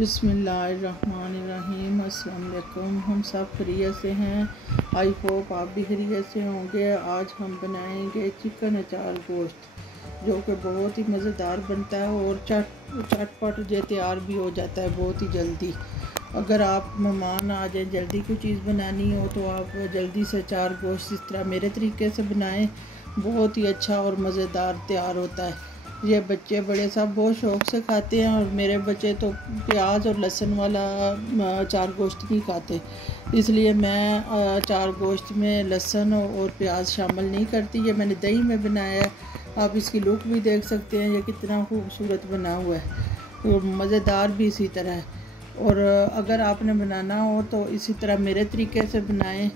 बिस्मिल्लाहिर्रहमानिर्रहीम। अस्सलाम वालेकुम। हम सब खैरियत से हैं। आई होप आप भी खैरियत से होंगे। आज हम बनाएंगे चिकन अचार गोश्त, जो कि बहुत ही मज़ेदार बनता है और चटपट जो तैयार भी हो जाता है बहुत ही जल्दी। अगर आप मेहमान आ जाए, जल्दी कोई चीज़ बनानी हो तो आप जल्दी से अचार गोश्त इस तरह मेरे तरीके से बनाएं। बहुत ही अच्छा और मज़ेदार तैयार होता है। ये बच्चे बड़े सब बहुत शौक़ से खाते हैं, और मेरे बच्चे तो प्याज और लहसुन वाला अचार गोश्त नहीं खाते, इसलिए मैं अचार गोश्त में लहसुन और प्याज शामिल नहीं करती। ये मैंने दही में बनाया है। आप इसकी लुक भी देख सकते हैं, ये कितना खूबसूरत बना हुआ है और मज़ेदार भी इसी तरह है। और अगर आपने बनाना हो तो इसी तरह मेरे तरीके से बनाएं।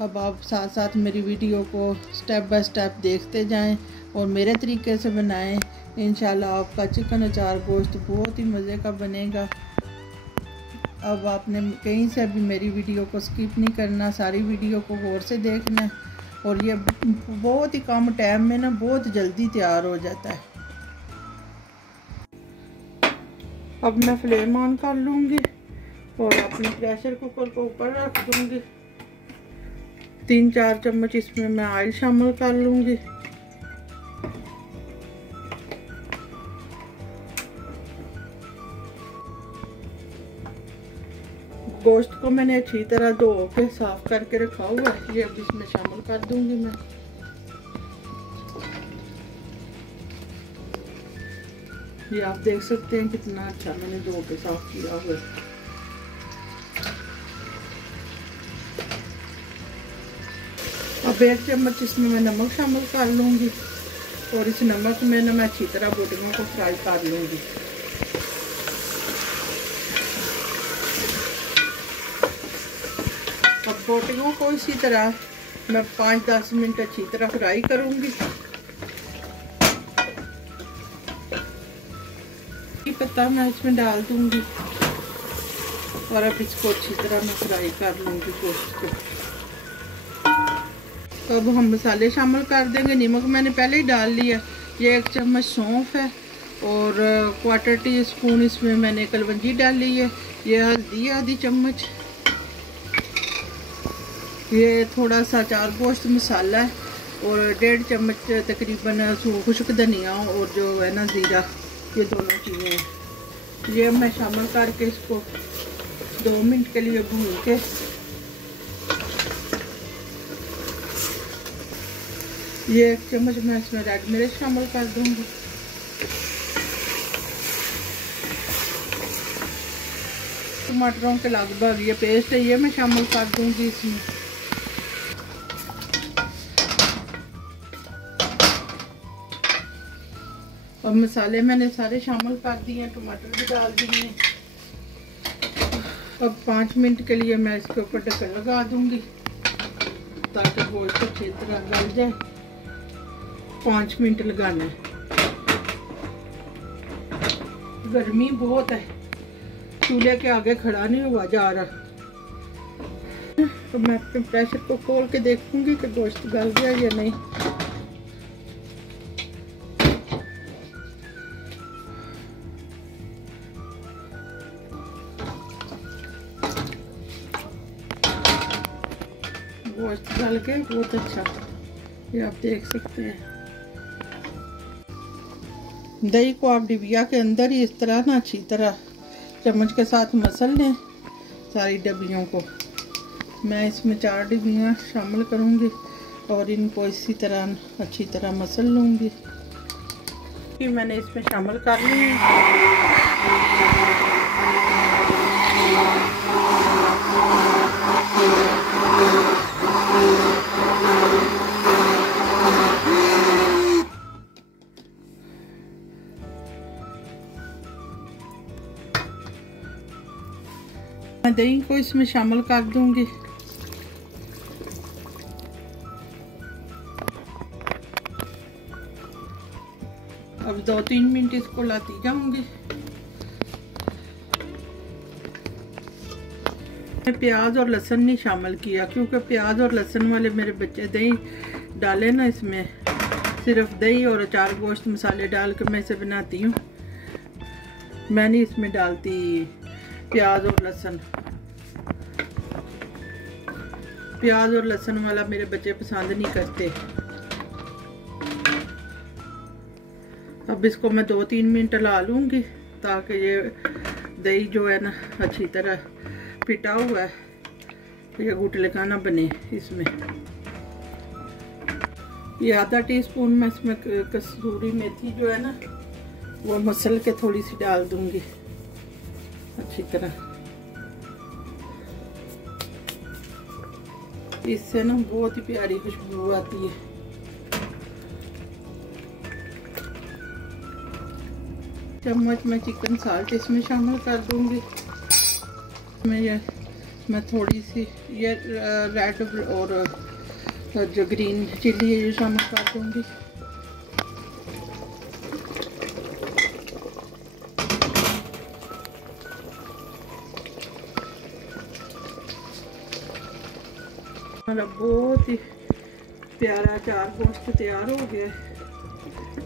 अब आप साथ साथ मेरी वीडियो को स्टेप बाय स्टेप देखते जाएं और मेरे तरीके से बनाएं। इंशाल्लाह आपका चिकन अचार गोश्त बहुत ही मज़े का बनेगा। अब आपने कहीं से भी मेरी वीडियो को स्किप नहीं करना, सारी वीडियो को गौर से देखना है। और ये बहुत ही कम टाइम में ना बहुत जल्दी तैयार हो जाता है। अब मैं फ्लेम ऑन कर लूँगी और अपने प्रेशर कुकर को ऊपर रख दूँगी। 3-4 चम्मच इसमें मैं ऑयल शामिल कर लूँगी। गोश्त को मैंने अच्छी तरह धो के साफ करके रखा हुआ है, ये अब इसमें शामिल कर दूंगी मैं। ये आप देख सकते हैं कितना अच्छा मैंने धो के साफ किया हुआ है। अब 1 चम्मच इसमें मैं नमक शामिल कर लूंगी और इस नमक में ना मैं अच्छी तरह बोटियों को फ्राई कर लूंगी। अब बोटियों को इसी तरह मैं 5-10 मिनट अच्छी तरह फ्राई करूंगी। पत्ता मैं इसमें डाल दूंगी और अब इसको अच्छी तरह मैं फ्राई कर लूंगी गोश्त को। अब हम मसाले शामिल कर देंगे। नमक मैंने पहले ही डाल लिया। ये 1 चम्मच सौंफ है और 1/4 टीस्पून इसमें मैंने कलवंजी डाली है। ये हल्दी है आधी चम्मच। ये थोड़ा सा अचार गोश्त मसाला है और 1.5 चम्मच तकरीबन खुश्क धनिया और जो है ना ज़ीरा, ये दोनों चीज़ें हैं। ये मैं शामिल करके इसको 2 मिनट के लिए भून के ये 1 चम्मच मैं इसमें रेड मिर्च शामिल कर दूंगी। टमाटरों के लगभग ये पेस्ट है, ये मैं शामिल कर दूंगी इसमें। अब मसाले मैंने सारे शामिल कर दिए हैं, टमाटर भी डाल दिए। अब 5 मिनट के लिए मैं इसके ऊपर ढक्कन लगा दूंगी ताकि गोश्त अच्छी तरह गल जाए। 5 मिनट लगाना है। गर्मी बहुत है, चूल्हे के आगे खड़ा नहीं हुआ जा रहा। तो मैं अपने प्रेशर को खोल के देखूंगी कि गोश्त गल गया या नहीं। गोश्त गल के बहुत अच्छा, ये आप देख सकते हैं। दही को आप डिबिया के अंदर ही इस तरह ना अच्छी तरह चम्मच के साथ मसल लें सारी डबियों को। मैं इसमें 4 डिबियाँ शामिल करूँगी और इनको इसी तरह अच्छी तरह मसल लूँगी। फिर मैंने इसमें शामिल कर ली। मैं दही को इसमें शामिल कर दूंगी। अब 2-3 मिनट इसको लाती जाऊंगी। मैंने प्याज और लहसुन नहीं शामिल किया क्योंकि प्याज और लहसुन वाले मेरे बच्चे दही डाले ना, इसमें सिर्फ दही और अचार गोश्त मसाले डाल के मैं इसे बनाती हूँ। मैं नहीं इसमें डालती प्याज और लहसुन। प्याज और लहसुन वाला मेरे बच्चे पसंद नहीं करते। अब इसको मैं 2-3 मिनट ला लूँगी ताकि ये दही जो है ना अच्छी तरह पिटा हुआ है, ये गुटले का ना बने। इसमें ये आधा टीस्पून मैं इसमें कसूरी मेथी जो है ना वो मसल के थोड़ी सी डाल दूँगी अच्छी तरह। इससे ना बहुत ही प्यारी खुशबू आती है। चम्मच में चिकन साल्ट इसमें शामिल कर दूंगी। मैं थोड़ी सी ये रेड और जो ग्रीन चिल्ली है ये शामिल कर दूंगी। हमारा बहुत ही प्यारा अचार गोश्त तैयार हो गया है।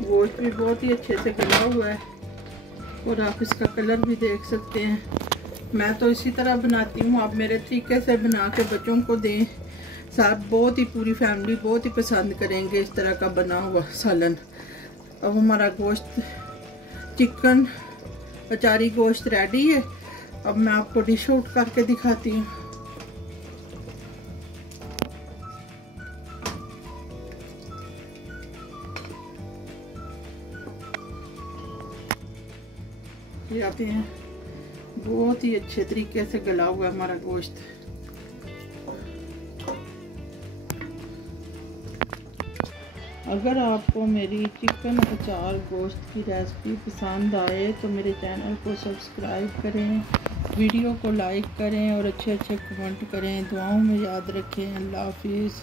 गोश्त भी बहुत ही अच्छे से गला हुआ है और आप इसका कलर भी देख सकते हैं। मैं तो इसी तरह बनाती हूँ, आप मेरे तरीके से बना के बच्चों को दें। साथ बहुत ही पूरी फैमिली बहुत ही पसंद करेंगे इस तरह का बना हुआ सालन। अब हमारा गोश्त चिकन अचारी गोश्त रेडी है। अब मैं आपको डिश आउट करके दिखाती हूँ। ये आते हैं, बहुत ही अच्छे तरीके से गला हुआ है हमारा गोश्त। अगर आपको मेरी चिकन अचार गोश्त की रेसिपी पसंद आए तो मेरे चैनल को सब्सक्राइब करें, वीडियो को लाइक करें और अच्छे अच्छे कमेंट करें। दुआओं में याद रखें। अल्लाह हाफिज़।